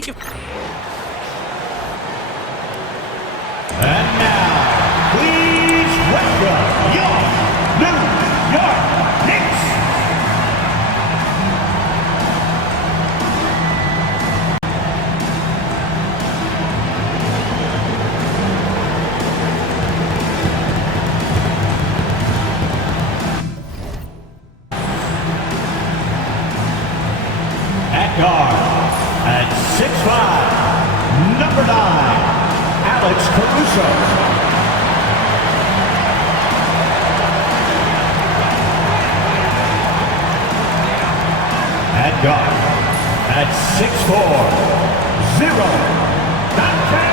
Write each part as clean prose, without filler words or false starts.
he can. And now, please welcome your New York Knicks. At guard, at 6'5", number 9, Alex Caruso. At guard, at 6'4", 0, Dante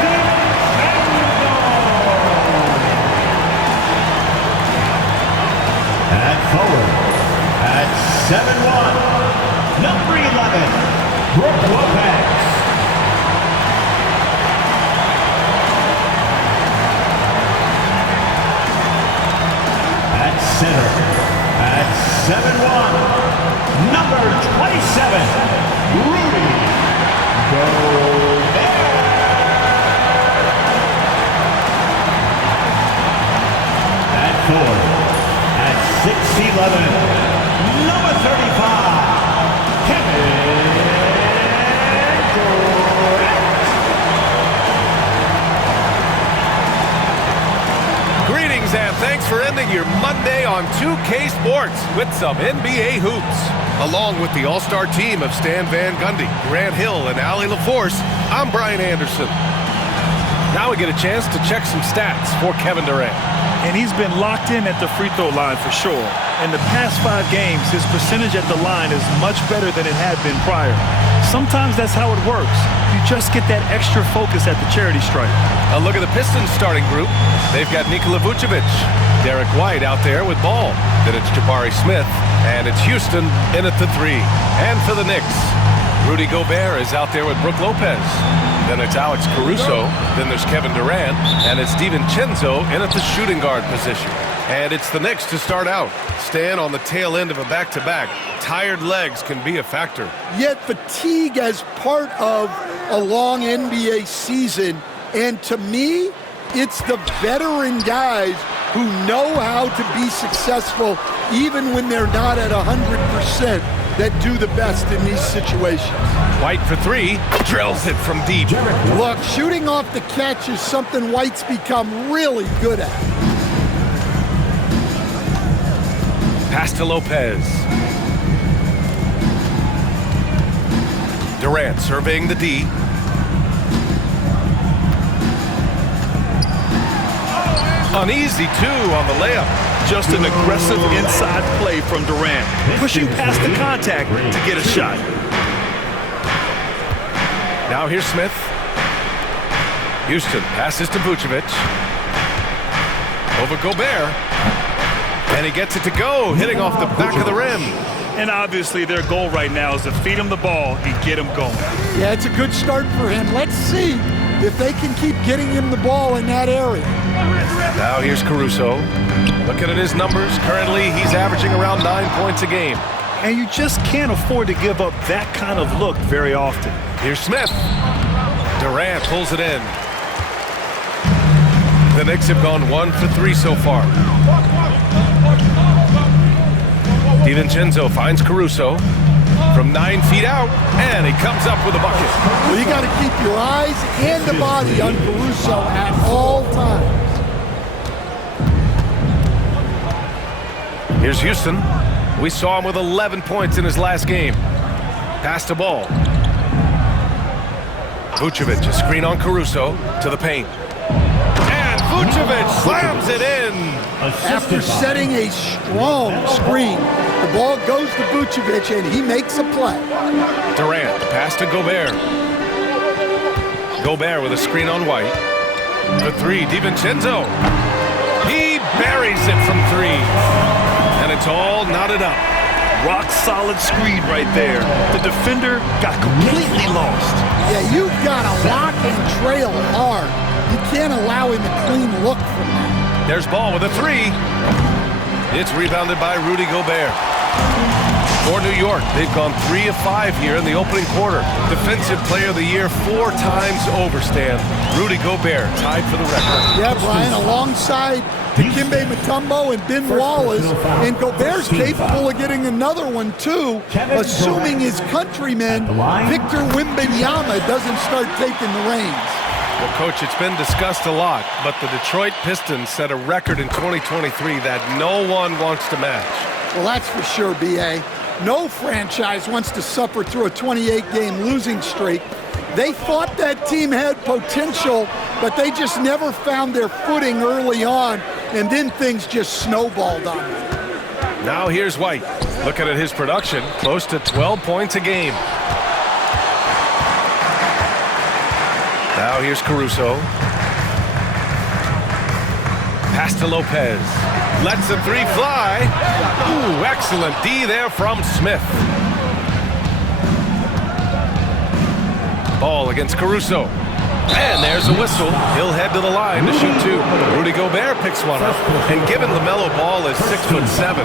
DiVincenzo. At forward, at 7'1", number 11, Brook Lopez. At center, at 7'1", number 27, Rudy Gobert. At forward, at 6'11", number 35, Kevin Durant. Greetings and thanks for ending your Monday on 2K Sports with some NBA hoops. Along with the all-star team of Stan Van Gundy, Grant Hill, and Allie LaForce, I'm Brian Anderson. Now we get a chance to check some stats for Kevin Durant. And he's been locked in at the free throw line for sure. In the past 5 games, his percentage at the line is much better than it had been prior. Sometimes that's how it works. You just get that extra focus at the charity stripe. A look at the Pistons starting group. They've got Nikola Vucevic, Derek White out there with ball. Then it's Jabari Smith, and it's Houston in at the 3. And for the Knicks, Rudy Gobert is out there with Brook Lopez. Then it's Alex Caruso. Then there's Kevin Durant, and it's DiVincenzo in at the shooting guard position. And it's the Knicks to start out. Stan on the tail end of a back-to-back. Tired legs can be a factor. Yet fatigue as part of a long NBA season. And to me, it's the veteran guys who know how to be successful even when they're not at 100% that do the best in these situations. White for 3, drills it from deep. Look, shooting off the catch is something White's become really good at. Pass to Lopez. Durant surveying the D. Uneasy 2 on the layup. Just an aggressive inside play from Durant, pushing past the contact to get a shot. Now here's Smith. Houston passes to Vucevic. Over Gobert. And he gets it to go, hitting off the back of the rim. And obviously their goal right now is to feed him the ball and get him going. Yeah, it's a good start for him. Let's see if they can keep getting him the ball in that area. Now here's Caruso. Looking at his numbers, currently he's averaging around 9 points a game. And you just can't afford to give up that kind of look very often. Here's Smith. Durant pulls it in. The Knicks have gone 1 for 3 so far. DiVincenzo finds Caruso from 9 feet out, and he comes up with a bucket. Well, you got to keep your eyes and the body on Caruso at all times. Here's Houston. We saw him with 11 points in his last game. Pass the ball. Vucevic, a screen on Caruso to the paint. And Vucevic slams it in. After setting a strong screen, the ball goes to Vucevic, and he makes a play. Durant, pass to Gobert. Gobert with a screen on White. For 3, DiVincenzo. He buries it from 3. And it's all knotted up. Rock solid screen right there. The defender got completely lost. Yeah, you've got to lock and trail hard. You can't allow him a clean look from that. There's ball with a 3. It's rebounded by Rudy Gobert. For New York, they've gone 3 of 5 here in the opening quarter. Defensive Player of the Year 4 times over, Stan. Rudy Gobert tied for the record. Yeah, Brian, alongside Dikembe Mutombo and Ben Wallace, and Gobert's capable of getting another one too, assuming his countryman Victor Wembanyama doesn't start taking the reins. Well, Coach, it's been discussed a lot, but the Detroit Pistons set a record in 2023 that no one wants to match. Well, that's for sure, B.A. No franchise wants to suffer through a 28-game losing streak. They thought that team had potential, but they just never found their footing early on, and then things just snowballed on them. Now here's White. Looking at his production, close to 12 points a game. Now here's Caruso. Pass to Lopez. Lets the three fly. Ooh, excellent D there from Smith. Ball against Caruso. And there's a whistle. He'll head to the line to shoot 2. Rudy Gobert picks one up. And given LaMelo Ball is 6'7",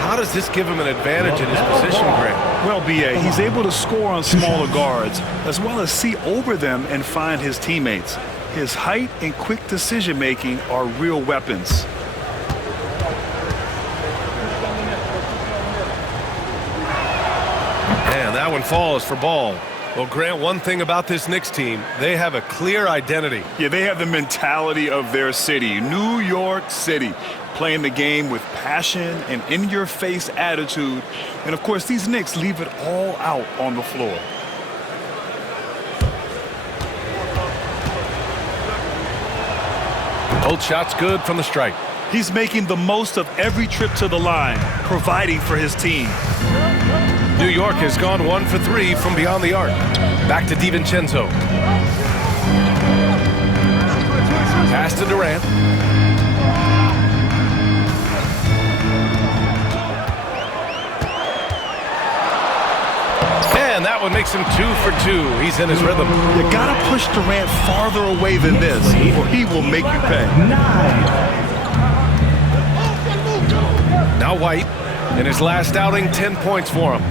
how does this give him an advantage in his position, Grant? Well, B.A., he's able to score on smaller guards, as well as see over them and find his teammates. His height and quick decision-making are real weapons. And that one falls for Ball. Well, Grant, one thing about this Knicks team, they have a clear identity. Yeah, they have the mentality of their city, New York City, playing the game with passion and in-your-face attitude. And, of course, these Knicks leave it all out on the floor. Both shots good from the stripe. He's making the most of every trip to the line, providing for his team. New York has gone 1 for 3 from beyond the arc. Back to DiVincenzo. Pass to Durant. And that one makes him 2 for 2. He's in his rhythm. You gotta push Durant farther away than this, or he will make you pay. Now White, in his last outing, 10 points for him.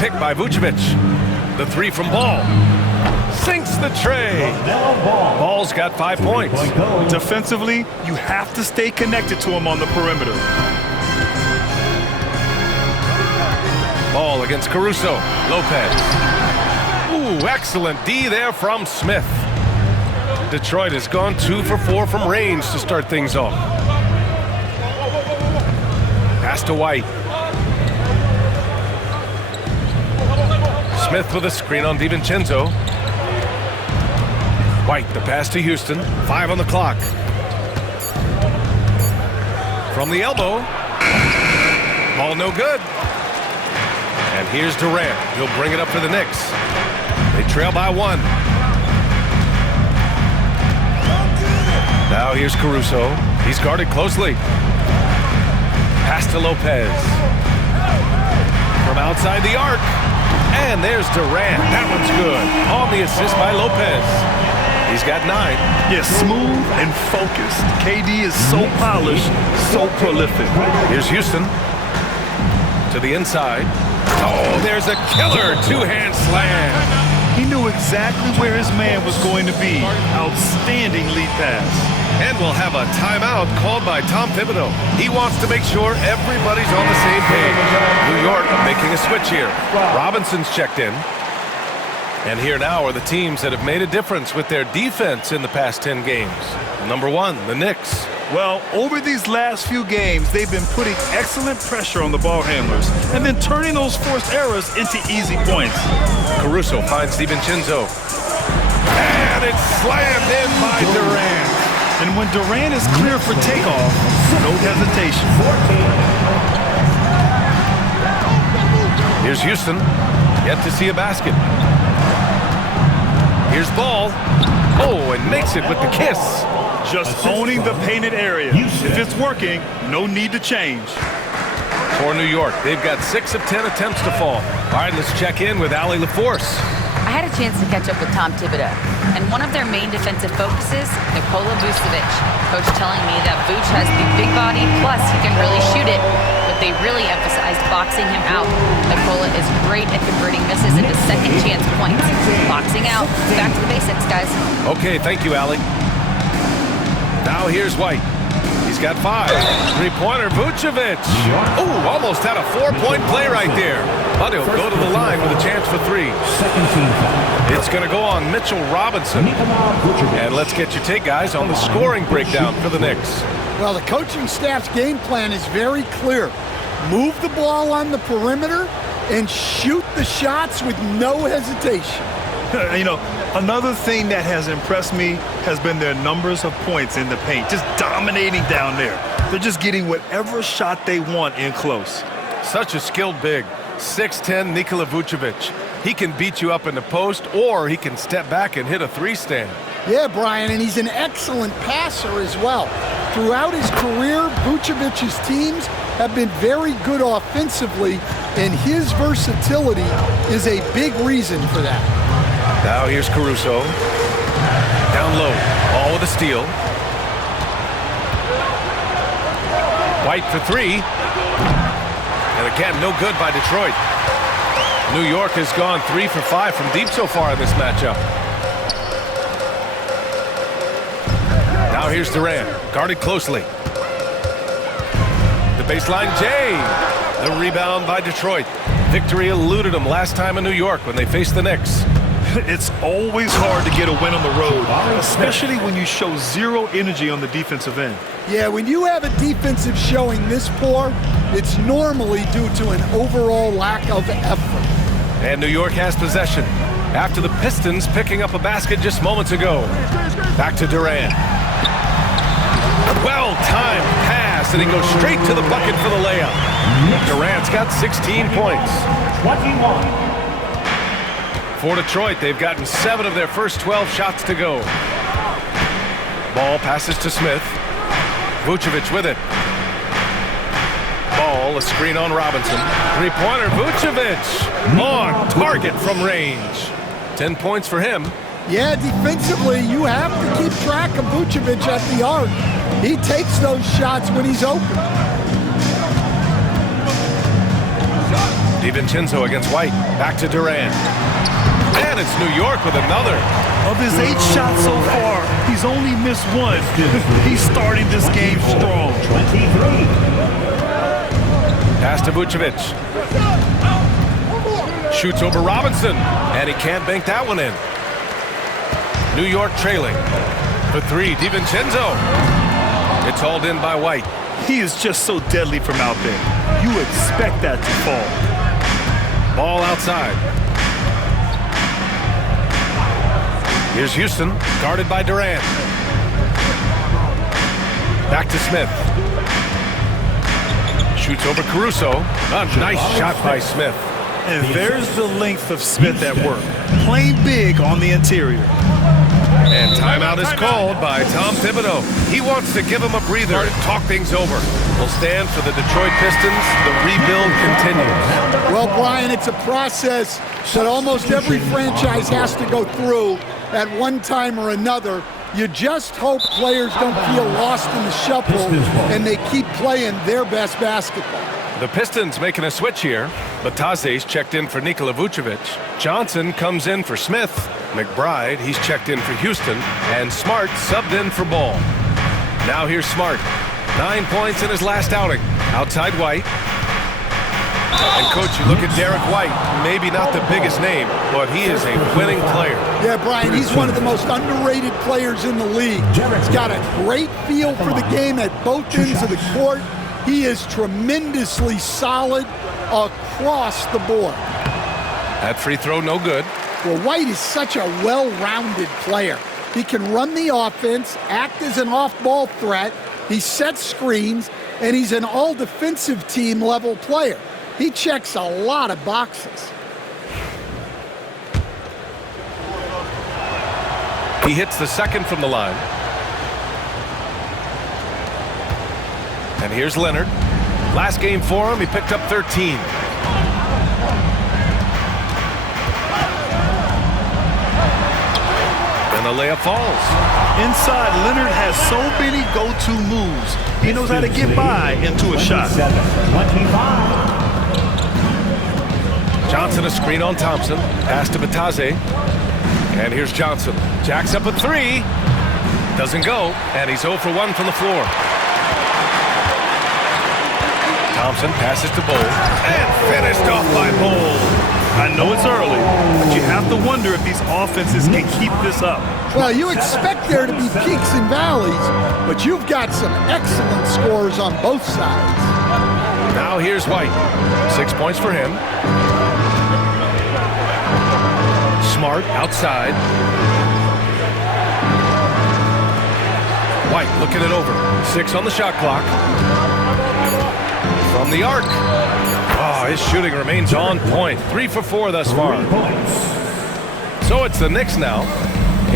Picked by Vucevic. The 3 from Ball. Sinks the tray. Ball's got 5 points. Defensively, you have to stay connected to him on the perimeter. Ball against Caruso. Lopez. Ooh, excellent D there from Smith. Detroit has gone 2 for 4 from range to start things off. Pass to White. Smith with a screen on DiVincenzo. White, the pass to Houston. 5 on the clock. From the elbow. Ball no good. And here's Durant. He'll bring it up for the Knicks. They trail by 1. Now here's Caruso. He's guarded closely. Pass to Lopez. From outside the arc. And there's Durant. That one's good. On the assist by Lopez. He's got 9. Yes, smooth and focused. KD is so polished, so prolific. Here's Houston. To the inside. Oh, there's a killer 2-hand slam. He knew exactly where his man was going to be. Outstanding lead pass. And we'll have a timeout called by Tom Thibodeau. He wants to make sure everybody's on the same page. New York making a switch here. Robinson's checked in. And here now are the teams that have made a difference with their defense in the past 10 games. Number 1, the Knicks. Well, over these last few games, they've been putting excellent pressure on the ball handlers and then turning those forced errors into easy points. Caruso finds DiVincenzo. And it's slammed in by Durant. And when Durant is clear for takeoff, no hesitation. Here's Houston. Yet to see a basket. Here's Ball. Oh, and makes it with the kiss. Just owning the painted area. If it's working, no need to change. For New York, they've got 6 of 10 attempts to fall. All right, let's check in with Allie LaForce. I had a chance to catch up with Tom Thibodeau, and one of their main defensive focuses, Nikola Vucevic. Coach telling me that Vuce has the big body, plus he can really shoot it, but but they really emphasized boxing him out. Nikola is great at converting misses into second chance points. Boxing out. Back to the basics, guys. Okay, thank you, Allie. Now here's White. He's got 5. Three-pointer, Vucevic. Oh, almost had a 4-point play right there. But he'll go to the line with a chance for 3. Second team foul. It's going to go on Mitchell Robinson. And let's get your take, guys, on the scoring breakdown for the Knicks. Well, the coaching staff's game plan is very clear. Move the ball on the perimeter and shoot the shots with no hesitation. You know, another thing that has impressed me has been their numbers of points in the paint, just dominating down there. They're just getting whatever shot they want in close. Such a skilled big. 6'10" Nikola Vucevic. He can beat you up in the post, or he can step back and hit a 3-stand. Yeah, Brian, and he's an excellent passer as well. Throughout his career, Vucevic's teams have been very good offensively, and his versatility is a big reason for that. Now here's Caruso. Down low, all with a steal. White for 3. And again, no good by Detroit. New York has gone 3 for 5 from deep so far in this matchup. Now here's Durant, guarded closely. The baseline, Jay. The rebound by Detroit. Victory eluded them last time in New York when they faced the Knicks. It's always hard to get a win on the road, especially when you show zero energy on the defensive end. Yeah, when you have a defensive showing this poor, it's normally due to an overall lack of effort. And New York has possession after the Pistons picking up a basket just moments ago. Back to Durant. Well-timed pass, and he goes straight to the bucket for the layup. Durant's got 16 points. 21. For Detroit, they've gotten 7 of their first 12 shots to go. Ball passes to Smith. Vucevic with it. Ball, a screen on Robinson. Three-pointer, Vucevic. On target from range. 10 points for him. Yeah, defensively, you have to keep track of Vucevic at the arc. He takes those shots when he's open. DiVincenzo against White. Back to Durant. And it's New York with another. Of his 8 shots so far, he's only missed 1. He's starting this game strong. 23. Pass to Vucevic. Shoots over Robinson. And he can't bank that one in. New York trailing. For 3, DiVincenzo. It's hauled in by White. He is just so deadly from out there. You expect that to fall. Ball outside. Here's Houston, guarded by Durant. Back to Smith. Shoots over Caruso. A nice shot by Smith. And there's the length of Smith at work. Playing big on the interior. And timeout is called by Tom Thibodeau. He wants to give him a breather and talk things over. Will stand for the Detroit Pistons. The rebuild continues. Well, Brian, it's a process that almost every franchise has to go through at one time or another. You just hope players don't feel lost in the shuffle and they keep playing their best basketball. The Pistons making a switch here. Batase's checked in for Nikola Vucevic. Johnson comes in for Smith. McBride, he's checked in for Houston. And Smart subbed in for Ball. Now here's Smart. 9 points in his last outing. Outside White. And, Coach, you look at Derek White. Maybe not the biggest name, but he is a winning player. Yeah, Brian, he's one of the most underrated players in the league. He's got a great feel for the game at both ends of the court. He is tremendously solid across the board. That free throw, no good. Well, White is such a well-rounded player. He can run the offense, act as an off-ball threat, he sets screens, and he's an all-defensive team level player. He checks a lot of boxes. He hits the second from the line. And here's Leonard. Last game for him, he picked up 13. And the layup falls. Inside, Leonard has so many go-to moves. He knows how to get by into a shot. 25. Johnson a screen on Thompson. Pass to Batadze. And here's Johnson. Jacks up a three. Doesn't go. And he's 0 for 1 from the floor. Thompson passes to Bol. And finished off by Bol. I know it's early, but you have to wonder if these offenses can keep this up. Well, you expect there to be peaks and valleys, but you've got some excellent scores on both sides. Now here's White. 6 points for him. Smart outside. White looking it over. 6 on the shot clock. From the arc. Oh, his shooting remains on point. 3 for 4 thus far. 3 points. So it's the Knicks now.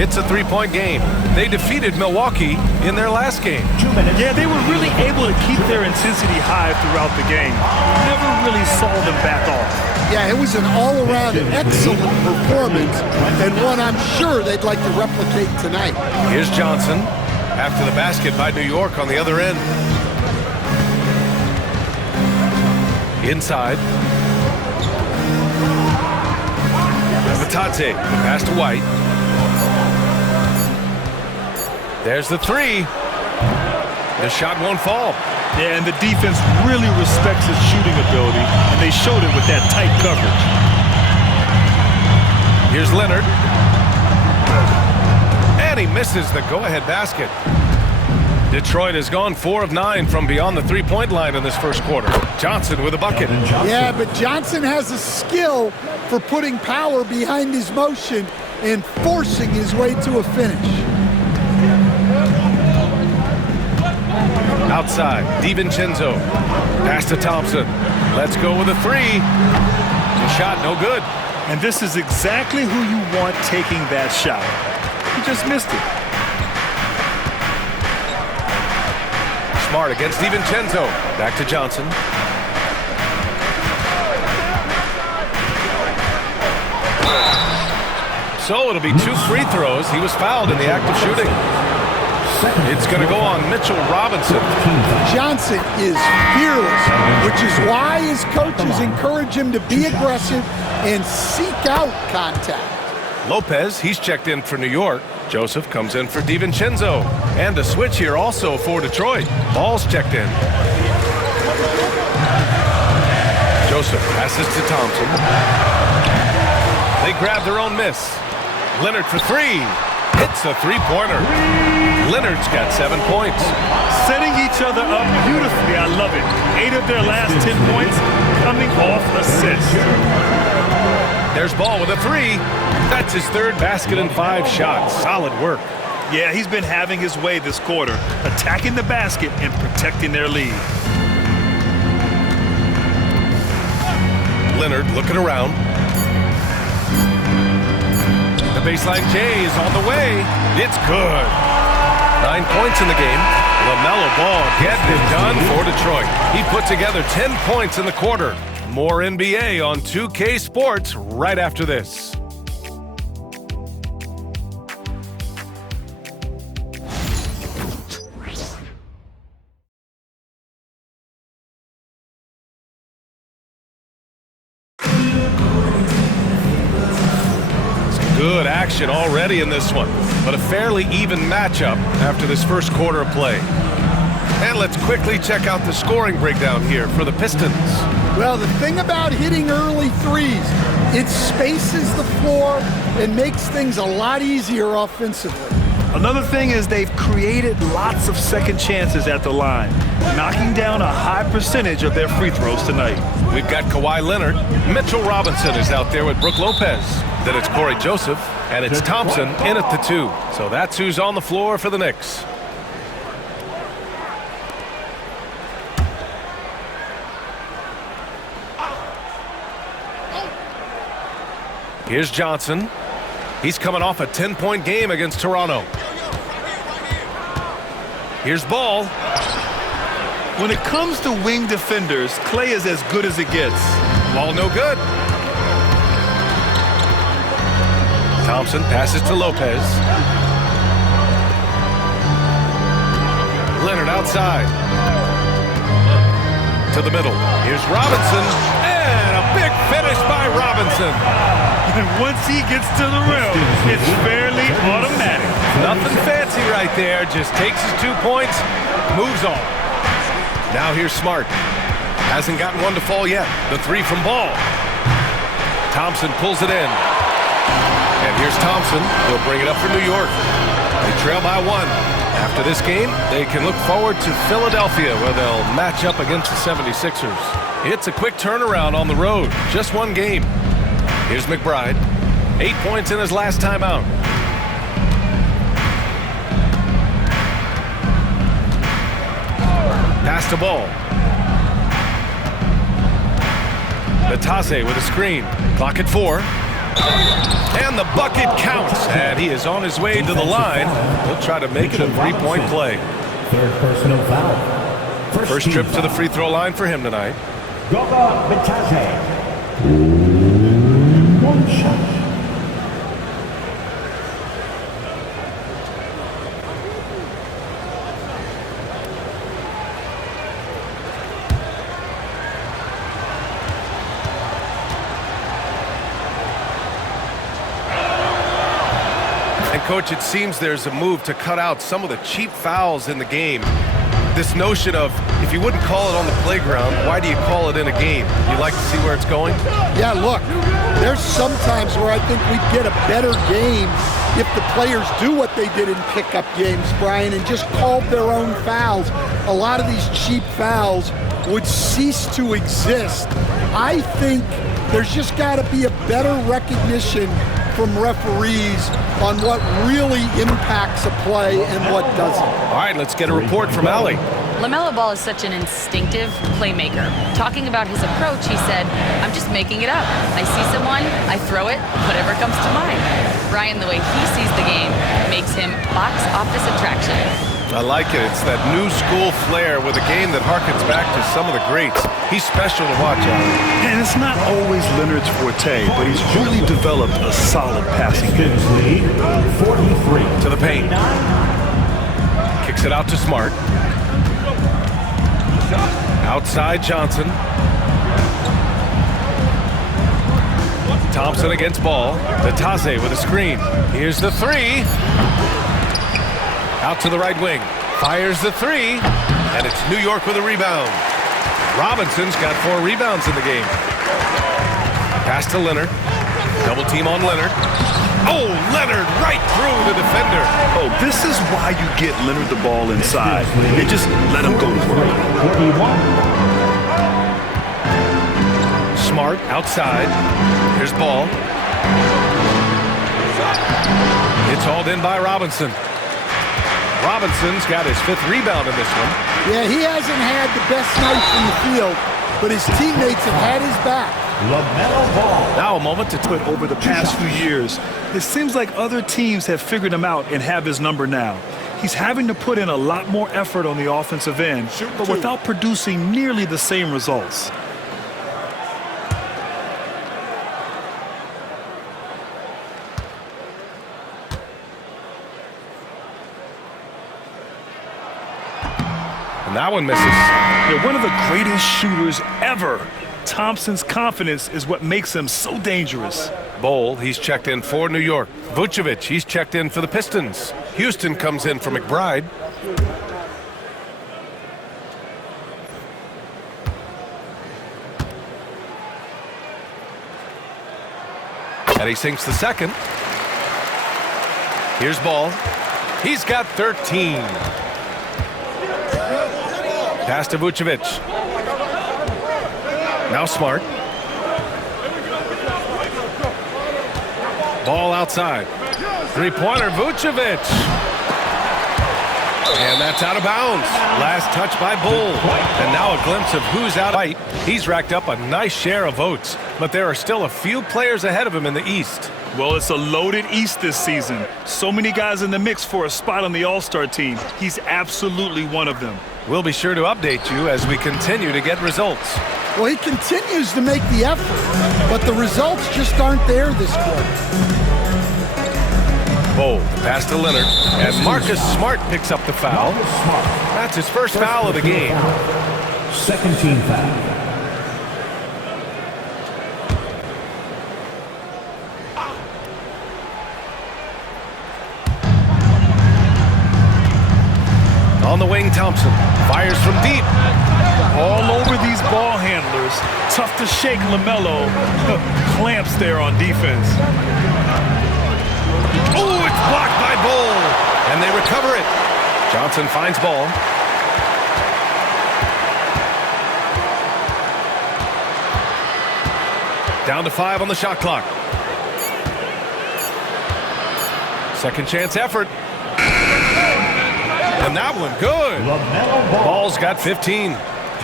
It's a 3-point game. They defeated Milwaukee in their last game. 2 minutes. Yeah, they were really able to keep their intensity high throughout the game. Never really saw them back off. Yeah, it was an all-around excellent performance, and one I'm sure they'd like to replicate tonight. Here's Johnson after the basket by New York on the other end. Inside. Batadze, pass to White. There's the three. The shot won't fall. Yeah, and the defense really respects his shooting ability, and they showed it with that tight coverage. Here's Leonard. And he misses the go-ahead basket. Detroit has gone 4 of 9 from beyond the three-point line in this first quarter. Johnson with a bucket. Yeah, but Johnson has a skill for putting power behind his motion and forcing his way to a finish. Outside, DiVincenzo. Pass to Thompson. Let's go with a three. The shot no good. And this is exactly who you want taking that shot. He just missed it. Smart against DiVincenzo. Back to Johnson. So it'll be 2 free throws. He was fouled in the act of shooting. It's going to go on Mitchell Robinson. Johnson is fearless, which is why his coaches encourage him to be aggressive and seek out contact. Lopez, he's checked in for New York. Joseph comes in for DiVincenzo. And a switch here also for Detroit. Ball's checked in. Joseph passes to Thompson. They grab their own miss. Leonard for three. Hits a three-pointer. Leonard's got 7 points. Setting each other up beautifully. I love it. 8 of their last 10 points coming off assists. There's Ball with a three. That's his 3rd basket in 5 shots. Solid work. Yeah, he's been having his way this quarter, attacking the basket and protecting their lead. Leonard looking around. The baseline J is on the way. It's good. 9 points in the game. LaMelo Ball getting it done for Detroit. He put together 10 points in the quarter. More NBA on 2K Sports right after this. Good action already in this one, but a fairly even matchup after this first quarter of play. And let's quickly check out the scoring breakdown here for the Pistons. Well, the thing about hitting early threes, it spaces the floor and makes things a lot easier offensively. Another thing is they've created lots of second chances at the line, knocking down a high percentage of their free throws tonight. We've got Kawhi Leonard. Mitchell Robinson is out there with Brook Lopez. Then it's Corey Joseph, and it's Thompson in at the 2. So that's who's on the floor for the Knicks. Here's Johnson. He's coming off a 10-point game against Toronto. Here's Ball. When it comes to wing defenders, Clay is as good as it gets. Ball no good. Thompson passes to Lopez. Leonard outside. To the middle. Here's Robinson. And a big finish by Robinson. And once he gets to the rim, it's fairly automatic. Nothing fancy right there. Just takes his 2 points, moves on. Now here's Smart. Hasn't gotten one to fall yet. The three from Ball. Thompson pulls it in. And here's Thompson. He'll bring it up for New York. They trail by 1. After this game, they can look forward to Philadelphia, where they'll match up against the 76ers. It's a quick turnaround on the road. Just one game. Here's McBride. 8 points in his last time out. Pass to Ball. Natase with a screen. Clock at 4. And the bucket counts. And he is on his way to the line. He'll try to make it a 3-point play. Third personal foul. First trip to the free throw line for him tonight. Goga Bitadze. One shot. Coach, it seems there's a move to cut out some of the cheap fouls in the game. This notion of, if you wouldn't call it on the playground, why do you call it in a game? You like to see where it's going? Yeah, look, there's some times where I think we'd get a better game if the players do what they did in pickup games, Brian, and just called their own fouls. A lot of these cheap fouls would cease to exist. I think there's just got to be a better recognition from referees on what really impacts a play and what doesn't. All right, let's get a report from Allie. LaMelo Ball is such an instinctive playmaker. Talking about his approach, he said, I'm just making it up. I see someone, I throw it, whatever comes to mind. Brian, the way he sees the game makes him box office attraction. I like it. It's that new school flair with a game that harkens back to some of the greats. He's special to watch out. And it's not always Leonard's forte, but he's really developed a solid passing game. Lead 43. To the paint. Kicks it out to Smart. Outside Johnson. Thompson against Ball. Natase with a screen. Here's the three. Out to the right wing. Fires the three. And it's New York with a rebound. Robinson's got 4 rebounds in the game. Pass to Leonard. Double team on Leonard. Oh, Leonard right through the defender. Oh, this is why you get Leonard the ball inside. And just let him go to work. 41. Smart outside. Here's Ball. It's hauled in by Robinson. Robinson's got his 5th rebound in this one. Yeah, he hasn't had the best night from the field, but his teammates have had his back. LaMelo Ball. Now a moment to But over the past few years, it seems like other teams have figured him out and have his number now. He's having to put in a lot more effort on the offensive end, but without producing nearly the same results. And that one misses. They're one of the greatest shooters ever. Thompson's confidence is what makes him so dangerous. Bol, he's checked in for New York. Vucevic, he's checked in for the Pistons. Houston comes in for McBride. And he sinks the second. Here's Ball. He's got 13. Pass to Vucevic. Now Smart. Ball outside. Three-pointer, Vucevic. And that's out of bounds. Last touch by Bol. And now a glimpse of who's out. He's racked up a nice share of votes, but there are still a few players ahead of him in the East. Well, it's a loaded East this season. So many guys in the mix for a spot on the All-Star team. He's absolutely one of them. We'll be sure to update you as we continue to get results. Well, he continues to make the effort, but the results just aren't there this quarter. Bol, pass to Leonard, and Marcus Smart picks up the foul. That's his first foul of the game. Second team foul. On the wing, Thompson fires from deep. All over these ball handlers. Tough to shake LaMelo. Clamps there on defense. Oh, it's blocked by Bol. And they recover it. Johnson finds Ball. Down to 5 on the shot clock. Second chance effort. And that one good. LaMelo Ball. Ball's got 15.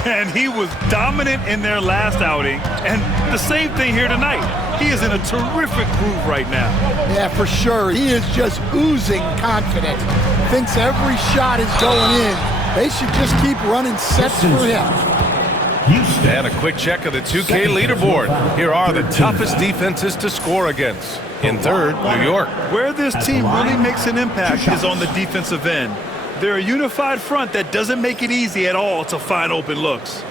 And he was dominant in their last outing. And the same thing here tonight. He is in a terrific groove right now. Yeah, for sure. He is just oozing confidence. Thinks every shot is going in. They should just keep running sets for him. Houston. And a quick check of the 2K leaderboard. Here are the toughest defenses to score against. In third, New York. Where this team really makes an impact is on the defensive end. They're a unified front that doesn't make it easy at all to find open looks.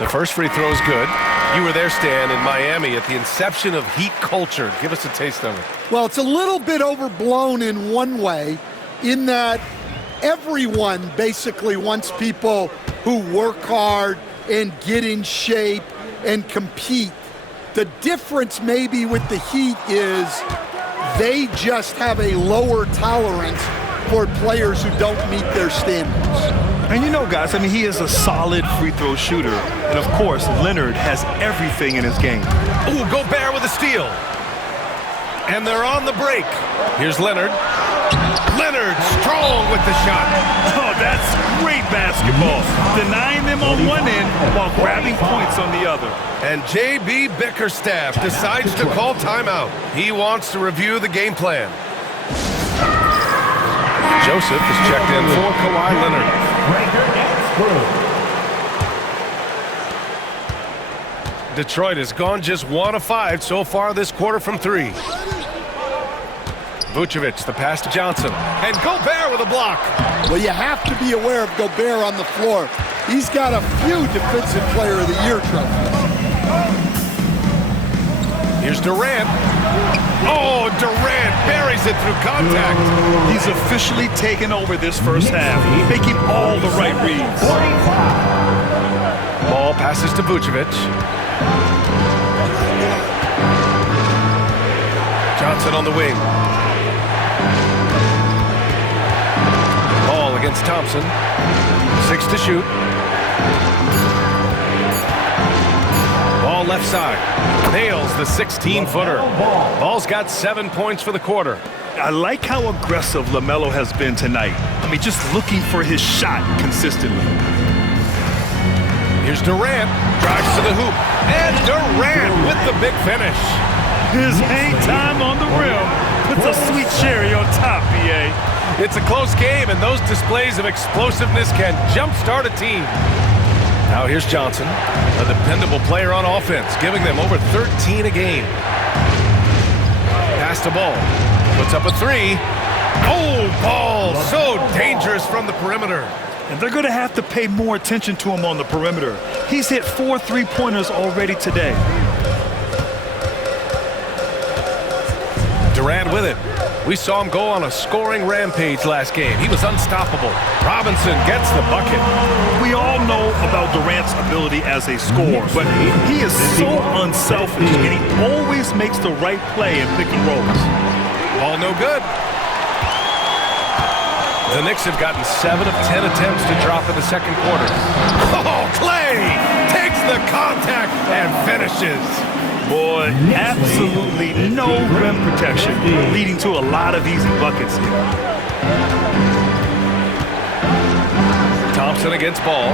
The first free throw is good. You were there, Stan, in Miami at the inception of Heat culture. Give us a taste of it. Well, it's a little bit overblown in one way, in that everyone basically wants people who work hard and get in shape and compete. The difference maybe with the Heat is they just have a lower tolerance for players who don't meet their standards. And you know, guys, I mean, he is a solid free throw shooter. And, of course, Leonard has everything in his game. Ooh, Gobert with a steal. And they're on the break. Here's Leonard. Leonard strong with the shot. Oh, that's great basketball. Denying them on one end while grabbing points on the other. And J.B. Bickerstaff decides to call timeout. He wants to review the game plan. Joseph is checked in for Kawhi Leonard. Detroit has gone just 1 of 5 so far this quarter from 3. Vucevic, the pass to Johnson. And Gobert with a block. Well, you have to be aware of Gobert on the floor. He's got a few Defensive Player of the Year trophies. Here's Durant. Oh, Durant buries it through contact. He's officially taken over this first half, making all the right reads. Ball passes to Vucevic. Johnson on the wing. Ball against Thompson. 6 to shoot. Ball left side. Nails the 16-footer. Ball's got 7 points for the quarter. I like how aggressive LaMelo has been tonight. I mean, just looking for his shot consistently. Here's Durant. Drives to the hoop. And Durant with the big finish. His hang time on the rim puts a sweet cherry on top, B.A. It's a close game, and those displays of explosiveness can jumpstart a team. Now here's Johnson, a dependable player on offense, giving them over 13 a game. Pass to Ball. Puts up a 3. Oh, Ball so dangerous from the perimeter. And they're going to have to pay more attention to him on the perimeter. He's hit 4 3-pointers already today. Durant with it. We saw him go on a scoring rampage last game. He was unstoppable. Robinson gets the bucket. We all know about Durant's ability as a scorer, but he is so unselfish, and he always makes the right play in pick and rolls. All no good. The Knicks have gotten 7 of 10 attempts to drop in the second quarter. Oh, Clay takes the contact and finishes. Boy, absolutely no rim protection, leading to a lot of easy buckets here. Thompson against Ball.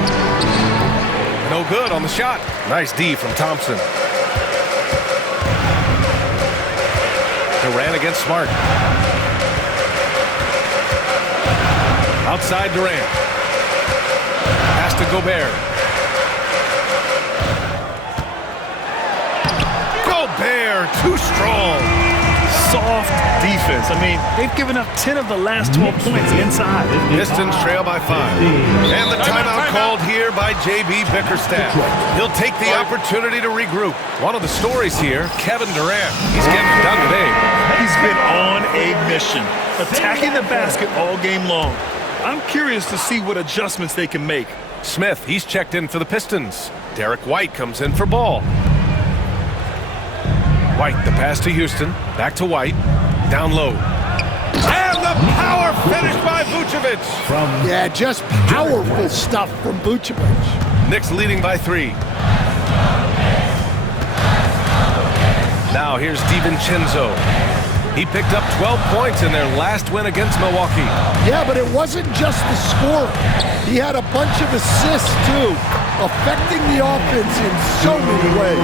No good on the shot. Nice D from Thompson. Durant against Smart. Outside Durant. Pass to Gobert. Gobert, too strong. soft defense. I mean, they've given up 10 of the last 12 points inside. Pistons trail by 5. And the timeout called here by J.B. Bickerstaff. He'll take the opportunity to regroup. One of the stories here, Kevin Durant. He's getting it done today. He's been on a mission, attacking the basket all game long. I'm curious to see what adjustments they can make. Smith, he's checked in for the Pistons. Derek White comes in for Ball. White, the pass to Houston. Back to White. Down low. And the power finish by Vucevic. Yeah, just powerful stuff from Vucevic. Knicks leading by 3. Now here's DiVincenzo. He picked up 12 points in their last win against Milwaukee. Yeah, but it wasn't just the score. He had a bunch of assists, too, affecting the offense in so many ways.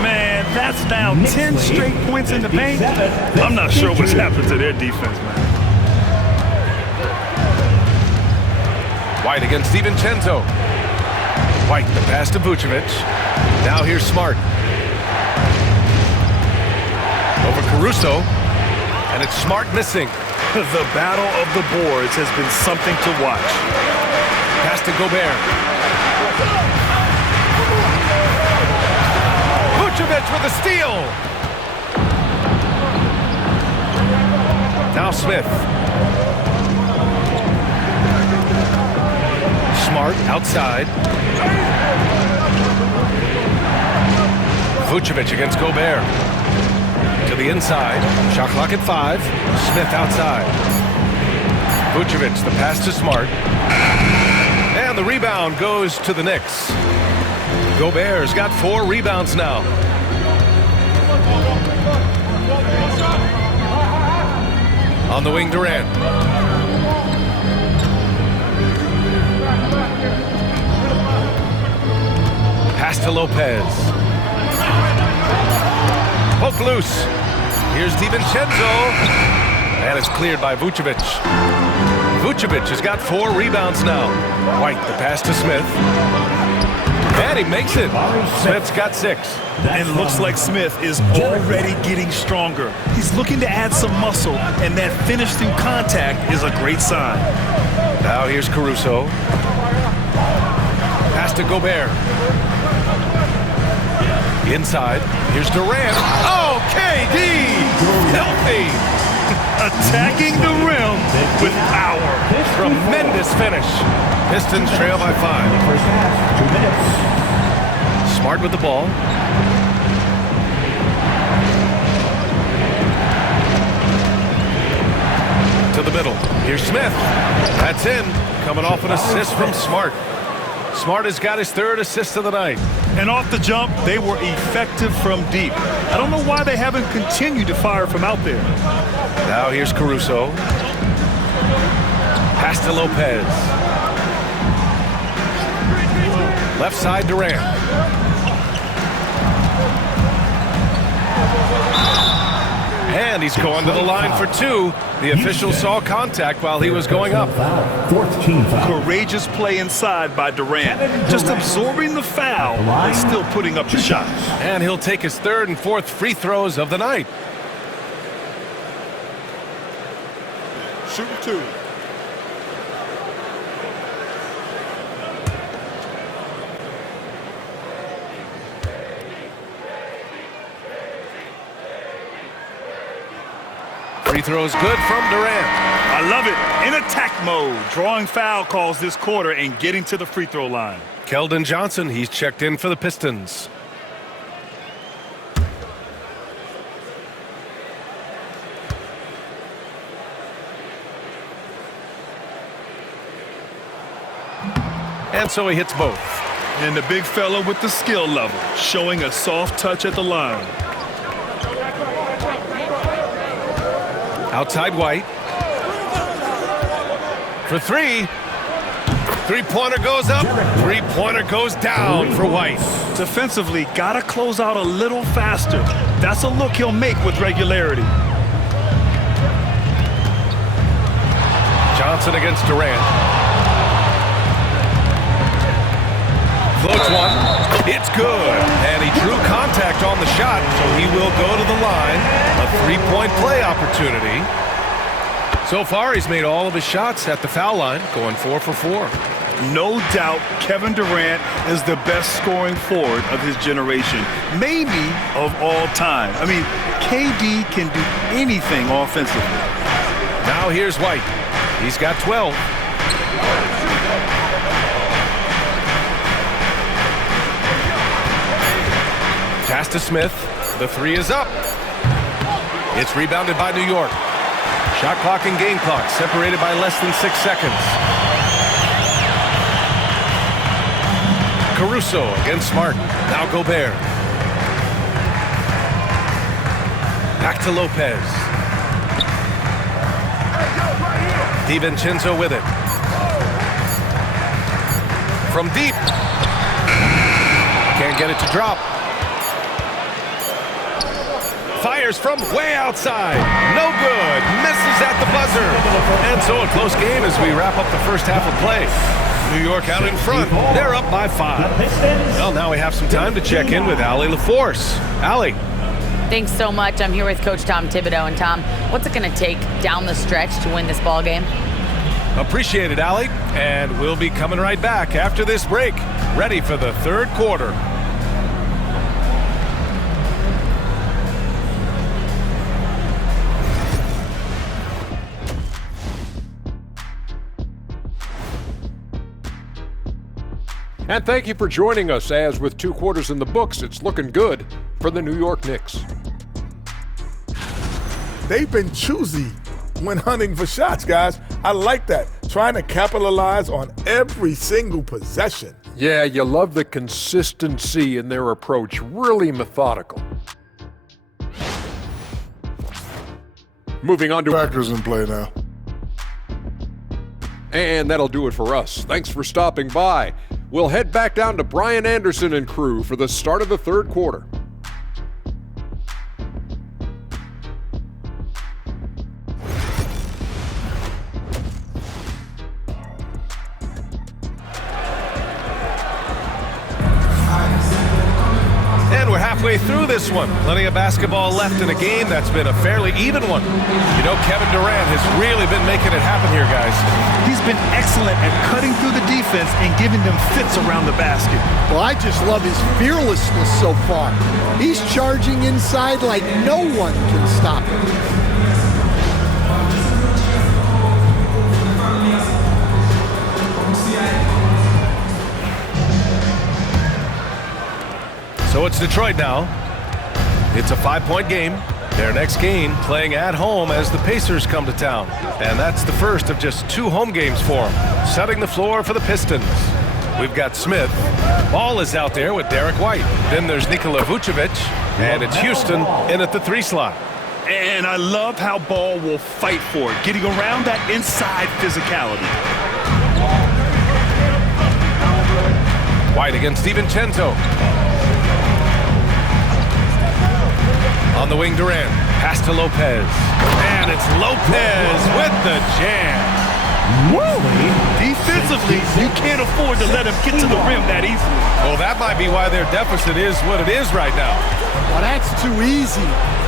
Man, that's now 10 straight points in the paint. I'm not sure what's happened to their defense, man. White against DiVincenzo. White, the pass to Vucevic. Now here's Smart. Over Caruso. And it's Smart missing. The battle of the boards has been something to watch. Pass to Gobert. Vucevic with a steal. Now Smith. Smart outside. Vucevic against Gobert. To the inside. Shot clock at 5. Smith outside. Vucevic, the pass to Smart. And the rebound goes to the Knicks. Gobert's got 4 rebounds now. On the wing, Durant. Pass to Lopez. Poke loose. Here's DiVincenzo. And it's cleared by Vucevic. Vucevic has got 4 rebounds now. White, the pass to Smith. And he makes it. Smith's got 6. And looks like Smith is already getting stronger. He's looking to add some muscle, and that finish through contact is a great sign. Now here's Caruso. Pass to Gobert. Inside. Here's Durant. Oh, KD! Filthy! Attacking the rim with power. Tremendous finish. Pistons trail by 5. First half, 2 minutes. Smart with the ball. To the middle. Here's Smith. That's in. Coming off an assist from Smart. Smart has got his 3rd assist of the night. And off the jump, they were effective from deep. I don't know why they haven't continued to fire from out there. Now here's Caruso. Pass to Lopez. Left side Durant. And he's going to the line for 2. The official saw contact while he was going up. 4th team foul. Courageous play inside by Durant. Just absorbing the foul and still putting up the shot. And he'll take his 3rd and 4th free throws of the night. Shooting 2. Free throws good from Durant. I love it. In attack mode, drawing foul calls this quarter and getting to the free throw line. Keldon Johnson, he's checked in for the Pistons. And so he hits both. And the big fella with the skill level, showing a soft touch at the line. Outside White. For 3. 3-pointer goes up. 3-pointer goes down for White. Defensively, gotta close out a little faster. That's a look he'll make with regularity. Johnson against Durant. Floats one. It's good. And he drew contact on the a shot, so he will go to the line. A three-point play opportunity. So far, he's made all of his shots at the foul line, going 4 for 4. No doubt Kevin Durant is the best scoring forward of his generation, maybe of all time. I mean, KD can do anything offensively. Now here's White. He's got 12. Pass to Smith. The three is up. It's rebounded by New York. Shot clock and game clock separated by less than 6 seconds. Caruso against Smart. Now Gobert. Back to Lopez. DiVincenzo with it. From deep. Can't get it to drop. Fires from way outside. No good. Misses at the buzzer. And so a close game as we wrap up the first half of play. New York out in front. They're up by 5. Well, now we have some time to check in with Allie LaForce. Allie. Thanks so much. I'm here with Coach Tom Thibodeau. And Tom, what's it going to take down the stretch to win this ball game? Appreciate it, Allie. And we'll be coming right back after this break. Ready for the third quarter. And thank you for joining us, as with 2 quarters in the books, it's looking good for the New York Knicks. They've been choosy when hunting for shots, guys. I like that. Trying to capitalize on every single possession. Yeah, you love the consistency in their approach. Really methodical. Moving on to Packers in play now. And that'll do it for us. Thanks for stopping by. We'll head back down to Brian Anderson and crew for the start of the third quarter. And we're halfway through this one. Plenty of basketball left in a game that's been a fairly even one. You know, Kevin Durant has really been making it happen here, guys. He's been excellent at cutting through the defense and giving them fits around the basket. Well, I just love his fearlessness so far. He's charging inside like no one can stop him. So it's Detroit now. It's a 5-point game. Their next game playing at home as the Pacers come to town. And that's the first of just 2 home games for them. Setting the floor for the Pistons. We've got Smith. Ball is out there with Derek White. Then there's Nikola Vucevic. And it's Houston in at the 3 slot. And I love how Ball will fight for it, getting around that inside physicality. White against DiVincenzo. On the wing, Durant. Pass to Lopez. And it's Lopez with the jam. Woo! Defensively, you can't afford to let him get to the rim that easily. Well, that might be why their deficit is what it is right now. Well, that's too easy.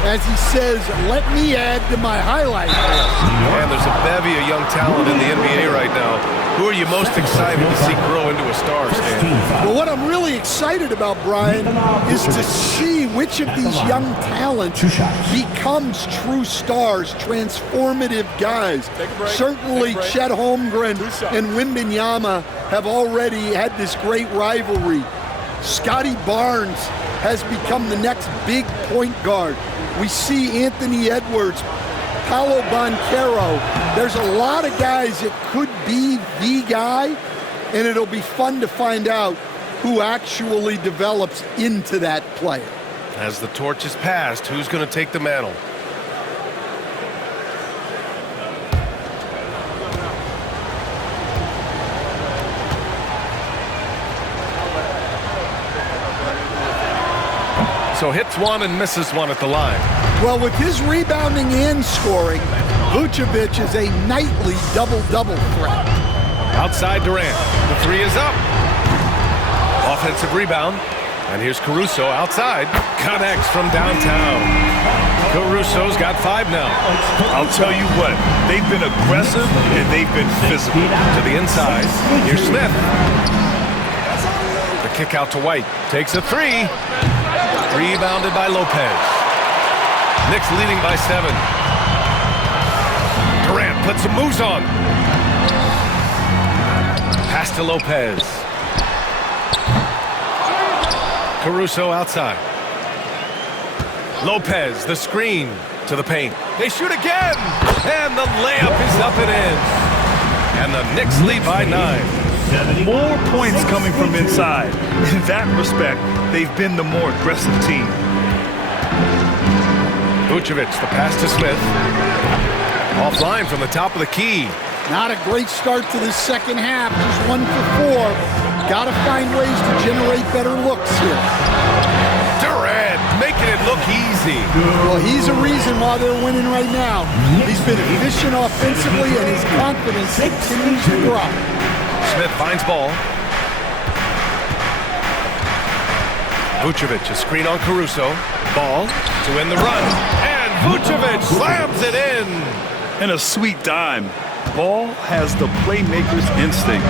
As he says, let me add to my highlight reel. And there's a bevy of young talent in the NBA right now. Who are you most excited to see grow into a star, Stan? Well, what I'm really excited about, Brian, is to see which of these young talents becomes true stars, transformative guys. Certainly, Chet Holmgren and Wembanyama have already had this great rivalry. Scotty Barnes has become the next big point guard. We see Anthony Edwards, Paolo Banchero. There's a lot of guys that could be the guy, and it'll be fun to find out who actually develops into that player. As the torch is passed, who's going to take the mantle? So hits one and misses one at the line. Well, with his rebounding and scoring, Vucevic is a nightly double-double threat. Outside Durant. The 3 is up. Offensive rebound. And here's Caruso outside. Connects from downtown. Caruso's got 5 now. I'll tell you what, they've been aggressive and they've been physical. To the inside. Here's Smith. The kick out to White. Takes a 3. Rebounded by Lopez. Knicks leading by 7. Durant puts some moves on. Pass to Lopez. Caruso outside. Lopez, the screen to the paint. They shoot again! And the layup is up and in. And the Knicks lead by 9. More points coming from inside. In that respect, they've been the more aggressive team. Vucevic, the pass to Smith. Offline from the top of the key. Not a great start to the second half, just 1 for 4. Got to find ways to generate better looks here. Durant making it look easy. Well, he's a reason why they're winning right now. He's been efficient offensively, and his confidence continues to grow. Smith finds ball. Vucevic, a screen on Caruso. Ball to win the run. And Vucevic slams it in. And a sweet dime. Ball has the playmaker's instinct.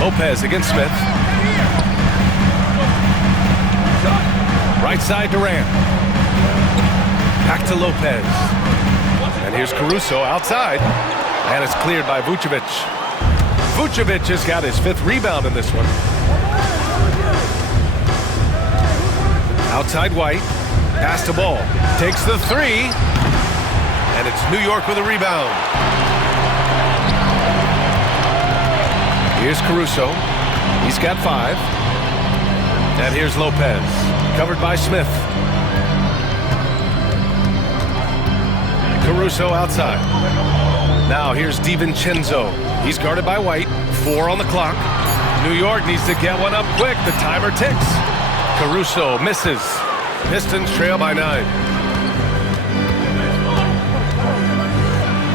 Lopez against Smith. Right side Durant. Back to Lopez. And here's Caruso outside. And it's cleared by Vucevic. Vucevic has got his 5th rebound in this one. Outside White. Pass to Ball. Takes the 3. And it's New York with a rebound. Here's Caruso. He's got 5. And here's Lopez. Covered by Smith. Caruso outside. Now here's DiVincenzo. He's guarded by White. 4 on the clock. New York needs to get one up quick. The timer ticks. Caruso misses. Pistons trail by 9.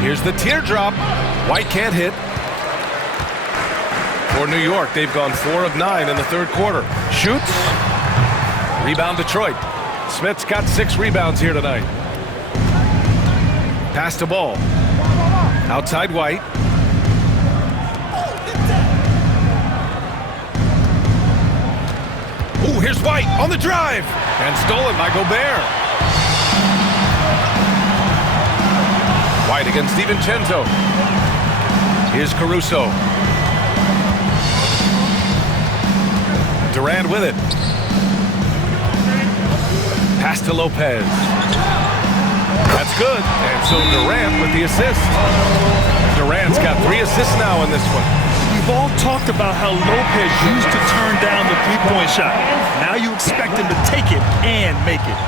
Here's the teardrop. White can't hit. For New York, they've gone 4 of 9 in the 3rd quarter. Shoots. Rebound Detroit. Smith's got 6 rebounds here tonight. Pass to Ball. Outside White. Ooh, here's White on the drive. And stolen by Gobert. White against DiVincenzo. Here's Caruso. Durant with it. Pass to Lopez. That's good. And so Durant with the assist. Durant's got 3 assists now in this one. We've all talked about how Lopez used to turn down the three-point shot. Now you expect him to take it and make it.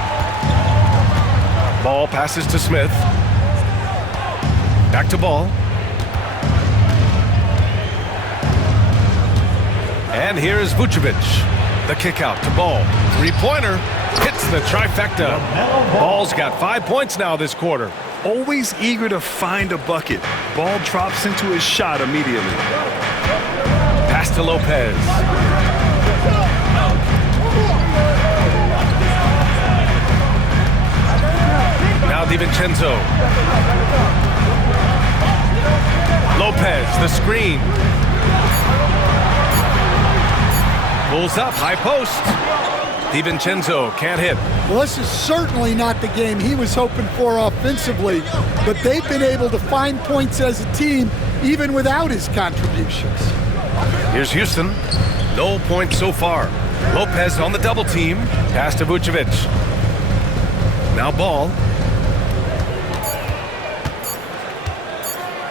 Ball passes to Smith. Back to Ball. And here is Vucevic. The kick out to Ball. 3-pointer. Hits the trifecta. Ball's got 5 points now this quarter. Always eager to find a bucket. Ball drops into his shot immediately. Pass to Lopez. Now DiVincenzo. Lopez, the screen. Pulls up, high post. DiVincenzo can't hit. Well, this is certainly not the game he was hoping for offensively, but they've been able to find points as a team even without his contributions. Here's Houston. No points so far. Lopez on the double team. Pass to Vucevic. Now Ball.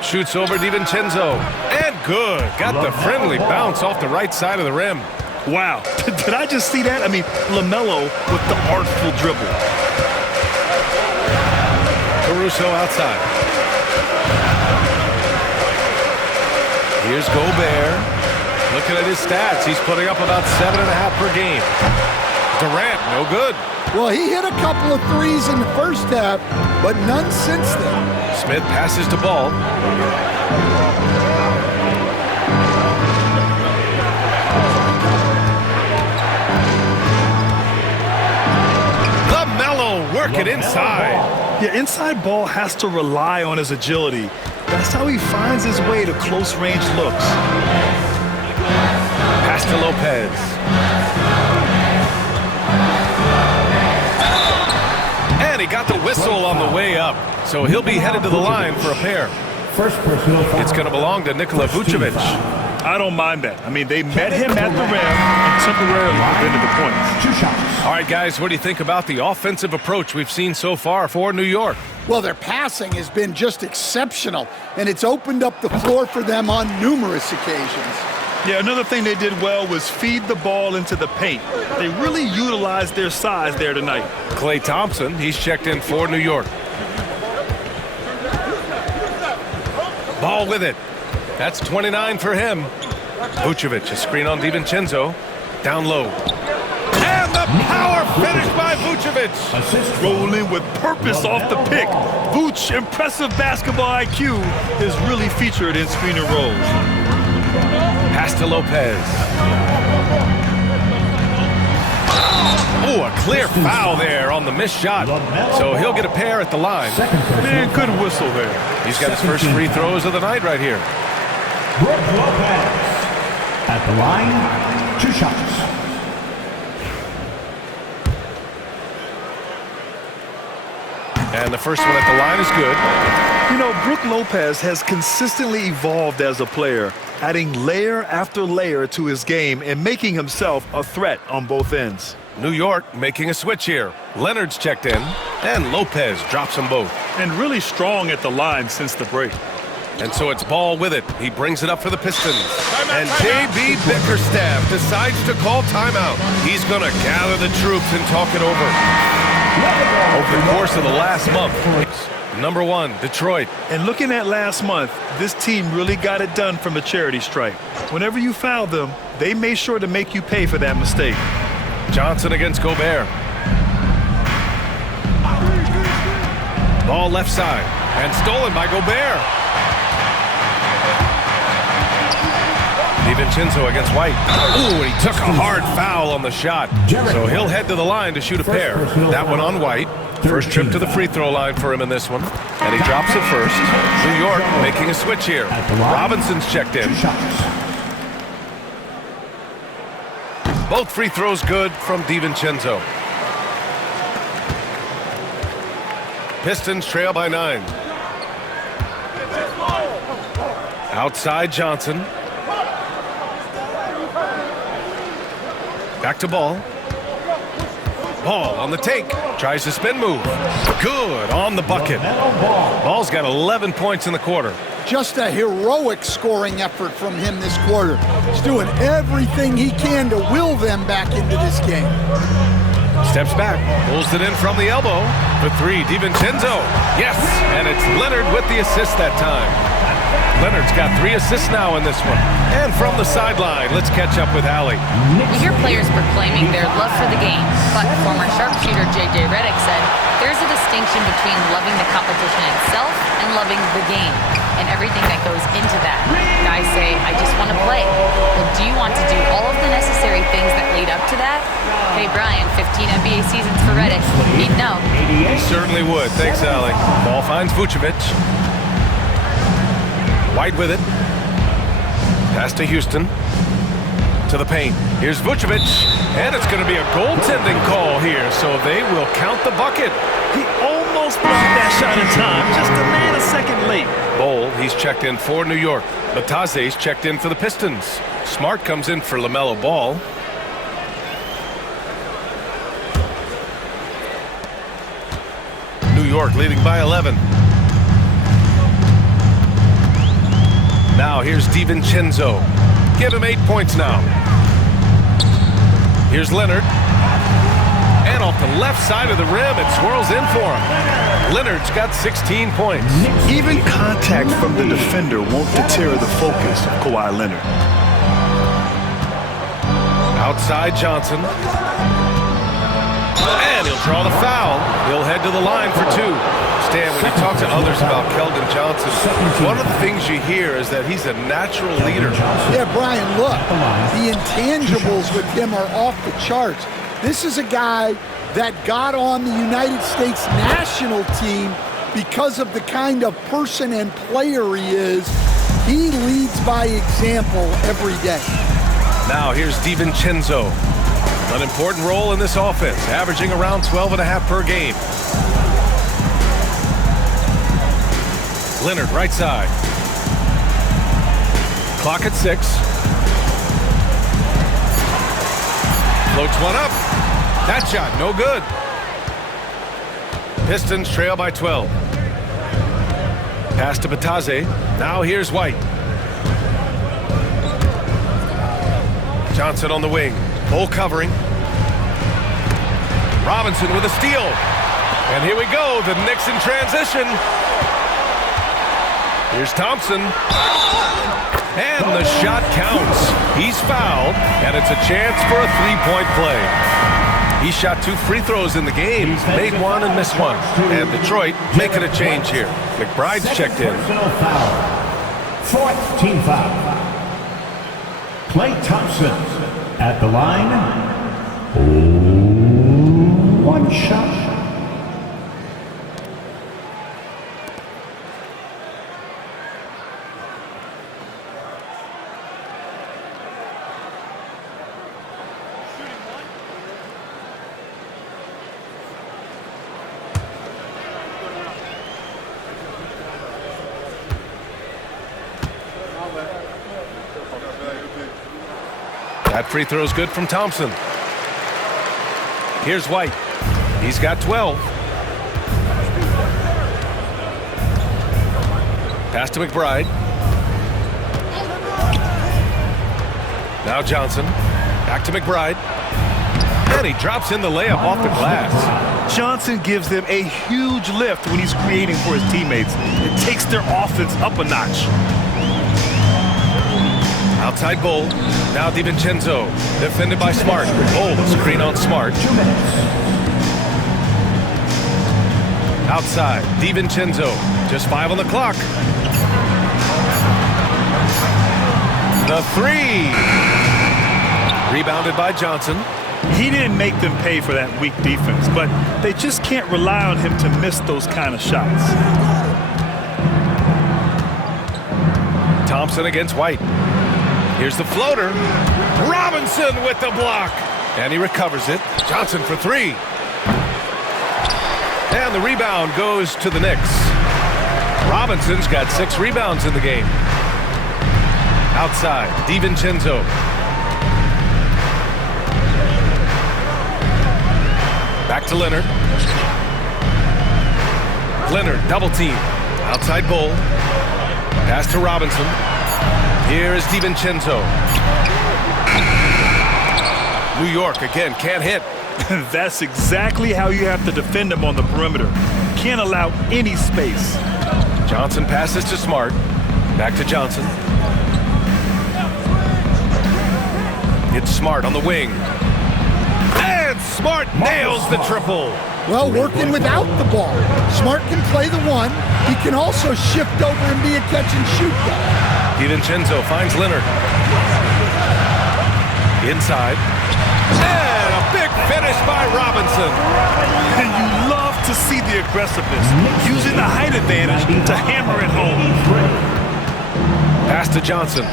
Shoots over DiVincenzo. And good. Got the friendly bounce off the right side of the rim. Wow. Did I just see that? I mean, LaMelo with the artful dribble. Caruso outside. Here's Gobert. Looking at his stats, he's putting up about 7.5 per game. Durant, no good. Well, he hit a couple of threes in the first half, but none since then. Smith passes to Ball. inside. Yeah, inside ball has to rely on his agility. That's how he finds his way to close-range looks. Pass to Lopez. And he got the whistle on the way up. So he'll be headed to the line for a pair. First personal foul. It's going to belong to Nikola Vucevic. I don't mind that. I mean, they met him at the rim and temporarily prevented the points. 2 shots. All right, guys, what do you think about the offensive approach we've seen so far for New York? Well, their passing has been just exceptional, and it's opened up the floor for them on numerous occasions. Yeah, another thing they did well was feed the ball into the paint. They really utilized their size there tonight. Klay Thompson, he's checked in for New York. Ball with it. That's 29 for him. Vucevic, a screen on DiVincenzo. Down low. And the power finish by Vucevic. Rolling with purpose off the pick. Vooch, impressive basketball IQ, is really featured in screener roles. Pass to Lopez. Oh, a clear foul there on the missed shot. So he'll get a pair at the line. Man, good whistle there. He's got his first free throws of the night right here. Brook Lopez. At the line, 2 shots. And the first one at the line is good. You know, Brook Lopez has consistently evolved as a player, adding layer after layer to his game and making himself a threat on both ends. New York making a switch here. Leonard's checked in, and Lopez drops them both. And really strong at the line since the break. And so it's Ball with it. He brings it up for the Pistons. And J.B. Bickerstaff decides to call timeout. He's going to gather the troops and talk it over. Over the course of the last month. Number 1, Detroit. And looking at last month, this team really got it done from a charity stripe. Whenever you foul them, they made sure to make you pay for that mistake. Johnson against Gobert. Ball left side. And stolen by Gobert. DiVincenzo against White. Ooh, he took a hard foul on the shot. So he'll head to the line to shoot a pair. That one on White. First trip to the free throw line for him in this one. And he drops it first. New York making a switch here. Robinson's checked in. 2 shots. Both free throws good from DiVincenzo. Pistons trail by 9. Outside Johnson. Back to Ball. Ball on the take. Tries to spin move. Good on the bucket. Ball's got 11 points in the quarter. Just a heroic scoring effort from him this quarter. He's doing everything he can to will them back into this game. Steps back, pulls it in from the elbow. For 3, DiVincenzo. Yes, and it's Leonard with the assist that time. Leonard's got 3 assists now in this one. And from the sideline, let's catch up with Allie. We hear players proclaiming their love for the game, but former sharpshooter J.J. Redick said there's a distinction between loving the competition itself and loving the game and everything that goes into that. Guys say, I just want to play. Well, do you want to do all of the necessary things that lead up to that? Hey, Brian, 15 NBA seasons for Redick. He'd know. He certainly would. Thanks, Allie. Ball finds Vucevic. White with it. Pass to Houston. To the paint. Here's Vucevic. And it's going to be a goaltending call here, so they will count the bucket. He almost blocked that shot in time, just a man a second late. Bol, he's checked in for New York. Bataze's checked in for the Pistons. Smart comes in for LaMelo Ball. New York leading by 11. Now here's DiVincenzo. Give him 8 points now. Here's Leonard. And off the left side of the rim, it swirls in for him. Leonard's got 16 points. Even contact from the defender won't deter the focus of Kawhi Leonard. Outside Johnson. And he'll draw the foul. He'll head to the line for 2. Stan, when you talk to others about Keldon Johnson, one of the things you hear is that he's a natural leader. Yeah, Brian, look, the intangibles with him are off the charts. This is a guy that got on the United States national team because of the kind of person and player he is. He leads by example every day. Now here's DiVincenzo. An important role in this offense, averaging around 12.5 per game. Leonard, right side. Clock at 6. Floats one up. That shot, no good. Pistons trail by 12. Pass to Batase. Now here's White. Johnson on the wing. Full covering. Robinson with a steal. And here we go. The Knicks in transition. Here's Thompson. And the shot counts. He's fouled, and it's a chance for a three-point play. He shot 2 free throws in the game, made 1 and missed 1. And Detroit making a change here. McBride's checked in. Fourth team foul. Klay Thompson at the line. 1 shot. That free throw's good from Thompson. Here's White. He's got 12. Pass to McBride. Now Johnson. Back to McBride. And he drops in the layup off the glass. Johnson gives them a huge lift when he's creating for his teammates. It takes their offense up a notch. Outside Bull. Now DiVincenzo. Defended by Smart. Bull, screen on Smart. Outside, DiVincenzo. Just 5 on the clock. The 3. Rebounded by Johnson. He didn't make them pay for that weak defense, but they just can't rely on him to miss those kind of shots. Thompson against White. Here's the floater. Robinson with the block. And he recovers it. Johnson for 3. And the rebound goes to the Knicks. Robinson's got 6 rebounds in the game. Outside, DiVincenzo. Back to Leonard. Leonard, double team. Outside Bull. Pass to Robinson. Here is DiVincenzo. New York again can't hit. That's exactly how you have to defend him on the perimeter. Can't allow any space. Johnson passes to Smart. Back to Johnson. It's Smart on the wing. And Smart nails the triple. Well, working without the ball. Smart can play the 1. He can also shift over and be a catch-and-shoot guy. DiVincenzo finds Leonard. Inside. And a big finish by Robinson. And you love to see the aggressiveness, using the height advantage to hammer it home. Pass to Johnson.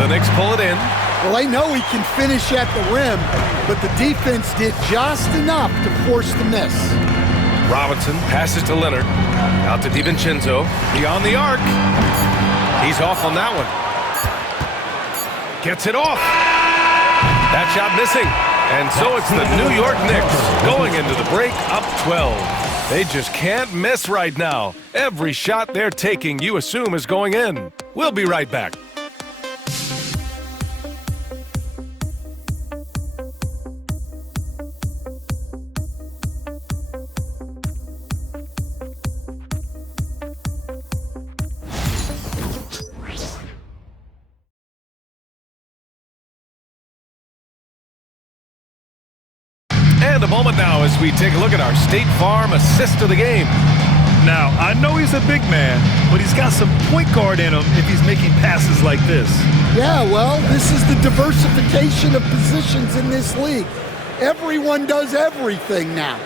The Knicks pull it in. Well, I know he can finish at the rim, but the defense did just enough to force the miss. Robinson passes to Leonard. Out to DiVincenzo. Beyond the arc. He's off on that one. Gets it off. That shot missing. And so it's the New York Knicks going into the break up 12. They just can't miss right now. Every shot they're taking, you assume, is going in. We'll be right back. And a moment now as we take a look at our State Farm assist of the game. Now, I know he's a big man, but he's got some point guard in him if he's making passes like this. Yeah, well, this is the diversification of positions in this league. Everyone does everything now.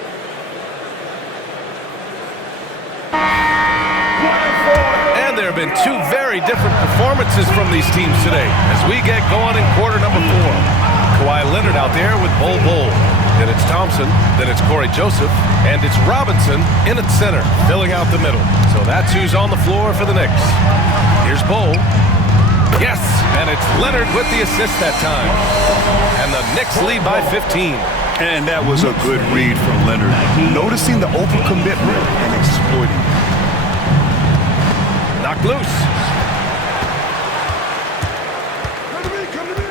And there have been two very different performances from these teams today as we get going in quarter number 4. Kawhi Leonard out there with Bol Bol. Then it's Thompson, then it's Corey Joseph, and it's Robinson in at center, filling out the middle. So that's who's on the floor for the Knicks. Here's Bol. Yes, and it's Leonard with the assist that time. And the Knicks lead by 15. And that was a good read from Leonard. Noticing the open commitment and exploiting it. Knocked loose.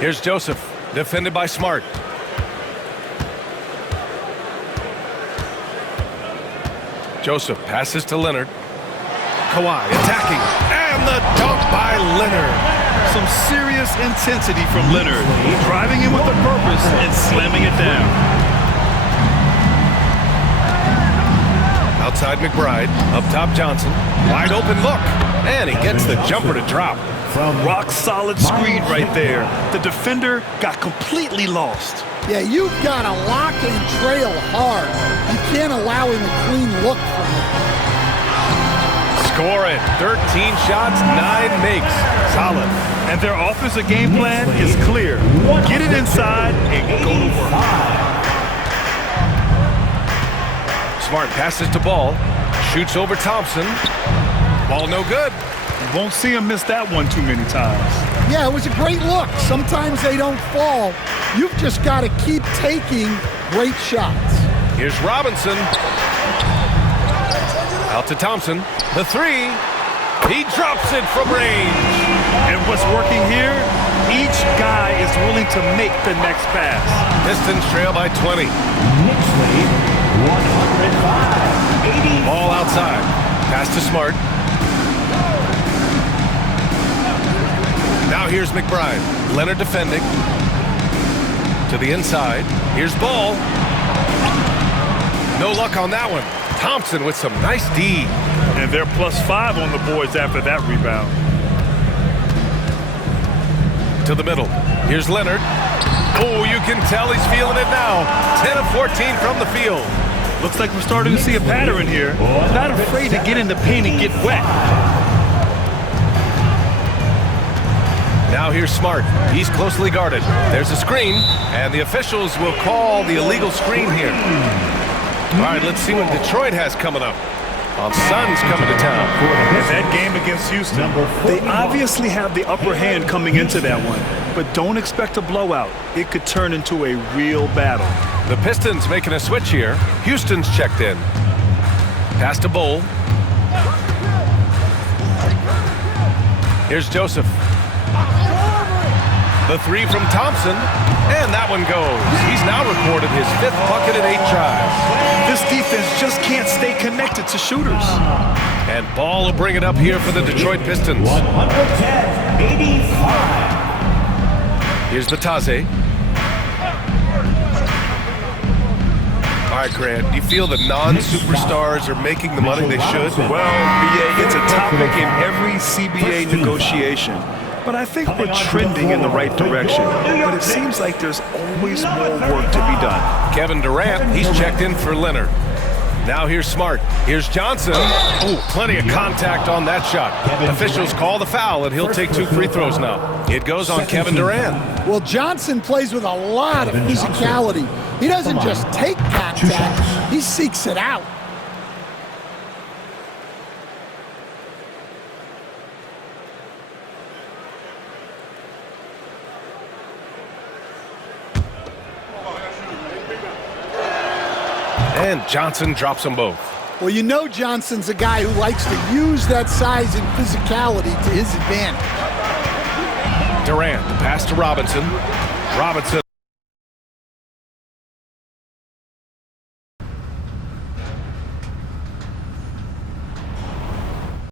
Here's Joseph, defended by Smart. Joseph passes to Leonard. Kawhi attacking, and the dunk by Leonard. Some serious intensity from Leonard, driving in with a purpose and slamming it down. Outside McBride, up top Johnson. Wide open look, and he gets the jumper to drop. Rock solid screen right there. The defender got completely lost. Yeah, you've got to lock and trail hard. You can't allow him a clean look from him. Score it. 13 shots, 9 makes. Solid. And their offensive game plan is clear. Get it inside and go to work. Smart passes to Ball. Shoots over Thompson. Ball no good. You won't see him miss that one too many times. Yeah, it was a great look. Sometimes they don't fall. You've just got to keep taking great shots. Here's Robinson. Out to Thompson. The three. He drops it from range. And what's working here? Each guy is willing to make the next pass. Pistons trail by 20. Knicks lead 105-80. Ball outside. Pass to Smart. Now here's McBride. Leonard defending. To the inside. Here's Ball. No luck on that one. Thompson with some nice D. And they're +5 on the boards after that rebound. To the middle. Here's Leonard. Oh, you can tell he's feeling it now. 10 of 14 from the field. Looks like we're starting to see a pattern here. Not afraid to get in the paint and get wet. Now here's Smart. He's closely guarded. There's a screen, and the officials will call the illegal screen here. All right, let's see what Detroit has coming up. Suns coming to town. In that game against Houston, they obviously have the upper hand coming into that one, but don't expect a blowout. It could turn into a real battle. The Pistons making a switch here. Houston's checked in. Pass to Bol. Here's Joseph. The three from Thompson, and that one goes. He's now recorded his 5th bucket in 8 tries. This defense just can't stay connected to shooters. And Ball will bring it up here for the Detroit Pistons. 110-85. Here's Batase. All right, Grant, do you feel the non-superstars are making the money they should? Well, BA, it's a topic in every CBA negotiation. But I think we're trending in the right direction. But it seems like there's always more work to be done. Kevin Durant, he's checked in for Leonard. Now here's Smart. Here's Johnson. Oh, plenty of contact on that shot. Officials call the foul, and he'll take 2 free throws now. It goes on Kevin Durant. Well, Johnson plays with a lot of physicality. He doesn't just take contact, he seeks it out. And Johnson drops them both. Well, you know Johnson's a guy who likes to use that size and physicality to his advantage. Durant, the pass to Robinson. Robinson